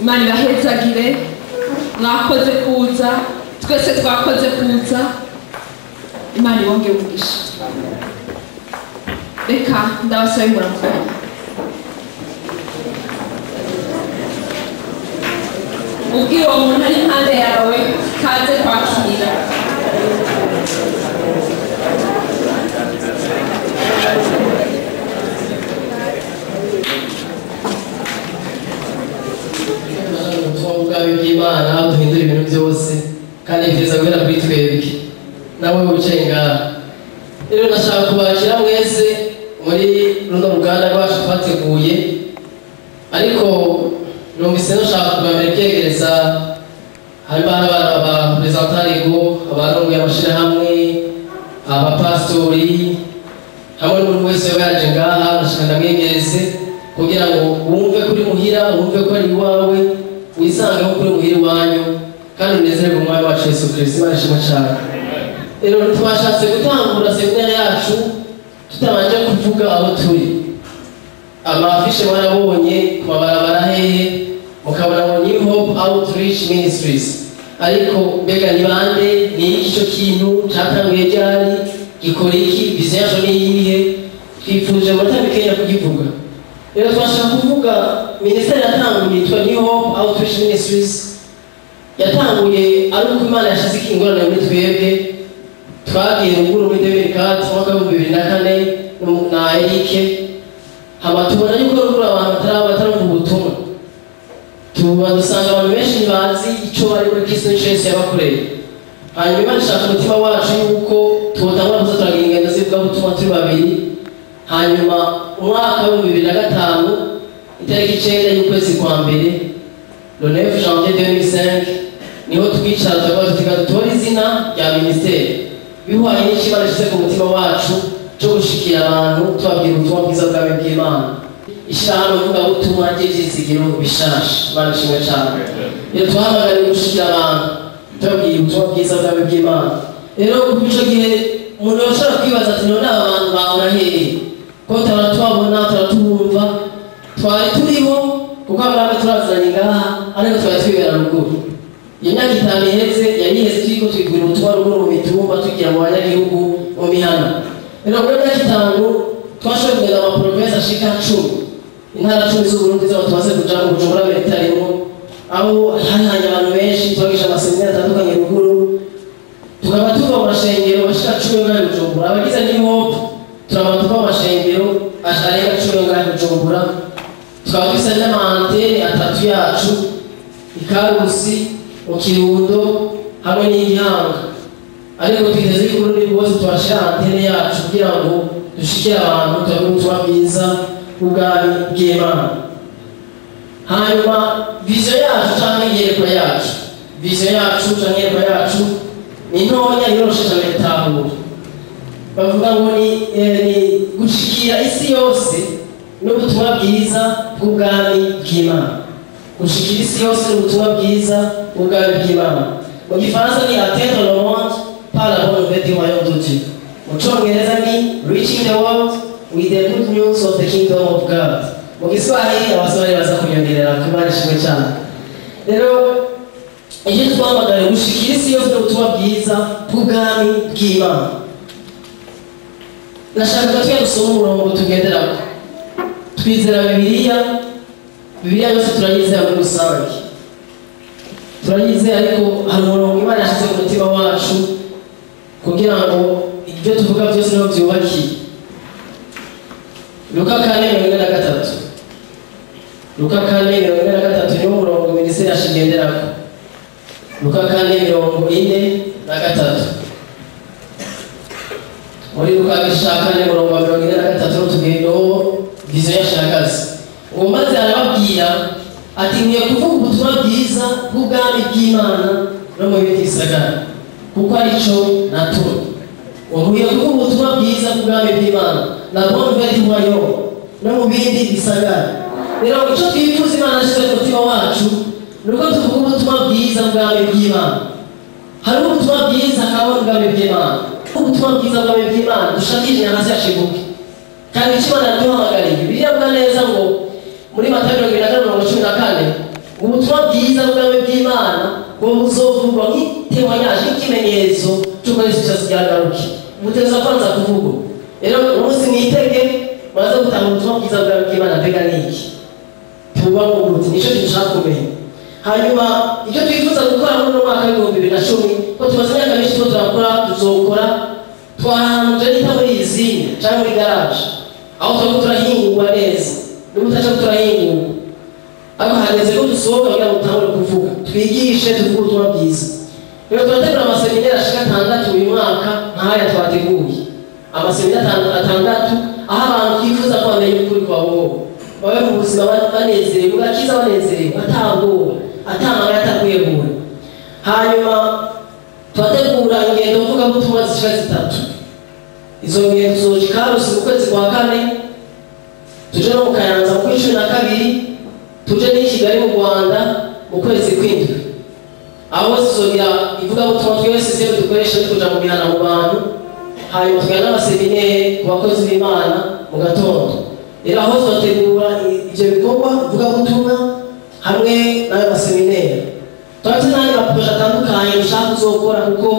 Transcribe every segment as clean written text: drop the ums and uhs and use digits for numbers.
Imana ibahezagire mwakoze kuza twese twakoze kuza Imana ibongere umugisha reka ndabasabe muramukanya ubwira uwo muntu ari impande yawe kaze kwakira Imana duhindura ibintu byose kandi nziza guhera kuri twebwe nawe wicaye ngaha rero nashaka kubakira mwese muri runo ruganda rwacu twateguye ariko numvise nashaka kubamera byegereza harimo abarepresentarigo abarongoye amashirahamwe abapastori hamwe n'umuntu wese yaje ngaha nashaka ndamwegereze kugira ngo wumve kuri muhira wumve ko ari iwawe wisange ko kuri muhira iwanyu kandi unezerwe mu mwami wacu Yesu Kristo Imana ishimwe cyane rero twashatse gutangura seminari yacu tutabanje kuvuga abo turi amafishe mwarabonye ku mabarabara hehe mukabona ngo New Hope Outreach Ministries ariko mbega ni bande ni icyo kintu cyatanguye ryari gikora iki vision ni iyihe twifuje muratabikenya kugivuga rero twashaka kuvuga ministeri yatanguye yitwa New Hope Outreach Ministries yatanguye ari uko Imana yashize ikingorane muri twebwe twagiye ruguru muri 2004 mwaka wa 2004 na Eric hama tubona yuko ruguru abantu batarumva ubutumwa dusanga abantu benshi bazi icyo bari muri Kristo Yesu yabakoreye hanyuma Imana ishaka umutima wacu yuko tubotangura kuza turagira ingendo zivuga ubutumwa turi babiri hanyuma umwaka wa 2005 itariki 9 y'ukwezi kwa mbere le 9 janvier 2005 niho twicara tugatora izina rya ministeri bihuye n'ikibara cyose ku mutima wacu cyo gushikira abantu tubabwira ubutumwa bwiza bwawe bw'Imana ishano vuga ubutumwa ry'izigiro bishasha Imana ishimwe cyane rero twahamagariye gushikira abantu tubabwira ubutumwa bwiza bwawe bw'Imana rero kuko icyo gihe umuntu yashobora kwibaza ati none abantu bahora hehe ko turatubona turatubumva twari turiho kuko abana turazanye ngaha ariko twari twibera ruguru imyaka 5 iheze yariheze twiko twigura ubutumwa ruguru mu mitumba tugira mu banyagihugu mu mihana rero muri myaka 5 twashoboye kugenda mu province ashika 10 intara 10 z'Uburundi zaba tumaze kuja mu Bujumbura militarimo aho hahanye abantu benshi twagisha amaseminari atandukanye ruguru tukaba tuva mu mashengero bashika 10 ngaho Bujumbura abagize New Hope turaba tuva mu mashengero arenga 10 ngaho Bujumbura tukaba dufise n'amantene 3 yacu ikarusi mu Kirundo hamwe n'Igihanga ariko twiteze ko muri bose twashira antene yacu kugira ngo dushikire abantu tubone ubutumwa bwiza bw'ubwami bw'Imana hanyuma vision yacu cyangwa iyerekwa yacu ni ntoya yoroshe cyane gutahura bavuga ngo ni gushikira isi yose n'ubutumwa bwiza bw'ubwami bw'Imana gushikira isi yose n'ubutumwa bwiza bw'ubwami bw'Imana mu gifaransa ni atteindre le monde par la bonne nouvelle du royaume de Dieu mu cyongereza ni reaching the world with the good news of the kingdom of God mu giswahili abasore baza kunyongerera ku Imana ishimwe cyane rero iyo twamagara gushikira isi yose n'ubutumwa bwiza bw'ubwami bw'Imana nashaka twese umurongo tugenderaho twizera Bibiliya yose turayizera muri rusange turayizera ariko hari umurongo Imana yashyize ku mutima wacu kugira ngo ibyo tuvuga byose niho byubakiye Luka 4:43 Luka 4:43 niwo murongo minisitiri ashigenderako. Luka 4:43 muri Luka gishaka ni murongo 43 tugendo vizo yashakazi. Uwo maze arababwira ati ngiye kuvuga ubutumwa bwiza bw'ubwami bw'Imana no mu bindi gisagara kuko arico natumwe. Ugiye kuvuga ubutumwa bwiza bw'ubwami bw'Imana na bonne nouvelle du royaume no mu bindi gisagara. Rero icyo twifuza Imana ashize ku mutima wacu nuko tuvuga ubutumwa bwiza bw'ubwami bw'Imana. Hari ubutumwa bwiza kabone ubwami bw'Imana. Ubutumwa bwiza bw'ubwami bw'Imana dushakije hasi yashibuke. Kandi Imana yaduhamagariye Bibiliya bwa neza ngo muri Matayo 25:14 ubutumwa bwiza bw'ubwami bw'Imana ngo buzovugwa nk'itewanyaje nk'ikimenyetso cy'uko Yesu cyazagaruke. Muteza kwanza kuvuga. Rero umunsi mwitege maze gutanga ubutumwa bwiza bw'ubwami bw'Imana mbega niki? Tuba mu ruti nicyo dushaka kumenya. Hanyuma icyo twifuza gukora muri mwaka w'2010 ko tumaze imyaka myinshi turakora tuzokora twahanze nita muri izindi cyangwa muri garage aho turahingurwa neza n'ubutaca turahingurwa ariko hageze ko dusohoka kugira ngo tutangure kuvuga twigishe tuvuge ubutumwa bwiza. Rero turategura amaseminari ashika 6 uyu mwaka nk'aya twateguye amaseminari 6 aho abantu twifuza ko bamenya ukuri kwa bo babe mu buzima banezerewe bakiza banezerewe atabwoba atamara atakwegura. Hanyuma twategura ingendo mvuga butumwa zishika 3. Izo ngendo zoshika Karusi mu kwezi kwa 4 tuje no mu Kayanza mu kwezi kwa 2 tuje ni Kigali mu Rwanda mu kwezi kw'indwi. Aho zizogira ivuga butumwa twese zero dukoresha tuja mu bihana mu bantu. Hanyuma tugana n'amaseminari ku bakozi b'Imana mu gatondo. Rero aho twategura ibyo bikorwa ivuga butumwa hamwe n'ayo maseminari twatse n'andi maproje atandukanye dushaka kuzokora kuko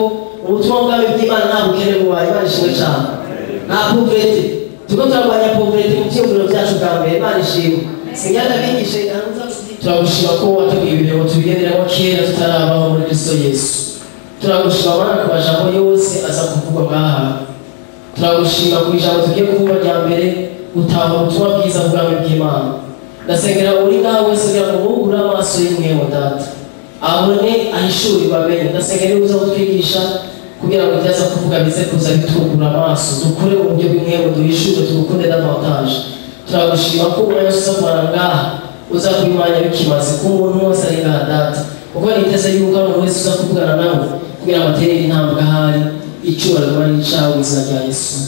ubutumwa bw'ubwami bw'Imana nta bukene bubaye Imana ishimwe cyane nta pauvreté tuko turarwanya pauvreté mu byiyumviro byacu bwa mbere Imana ishimwe sinjyana bigishe turagushima ko wateguye ibintu ngo tubigenderemo kera tutarabaho muri Kristo Yesu. Turagushima Mana ku majambo yose aza kuvugwa ngaha. Turagushima ku ijambo tugiye kuvuga rya mbere utaha ubutumwa bwiza bw'ubwami bw'Imana. Ndasengera uri ngaho wese kugira ngo wugure amaso y'umwemo data abone ahishurirwa amenye. Ndasengera uza kutwigisha kugira ngo ibyaza kuvuga bize kuza bitugura amaso dukure mu buryo bw'umwemo duhishure tugukunde davantage. Turagushima ko umwanya wose uza kubana ngaha uza kubimanya bikimaze ko umuntu wose ari ngaha data kuko niteze yuko umuntu wese uza kuvugana nawe kugira ngo atere intambwe ahari icyubahiro ari icawe mu izina rya Yesu.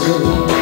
yesu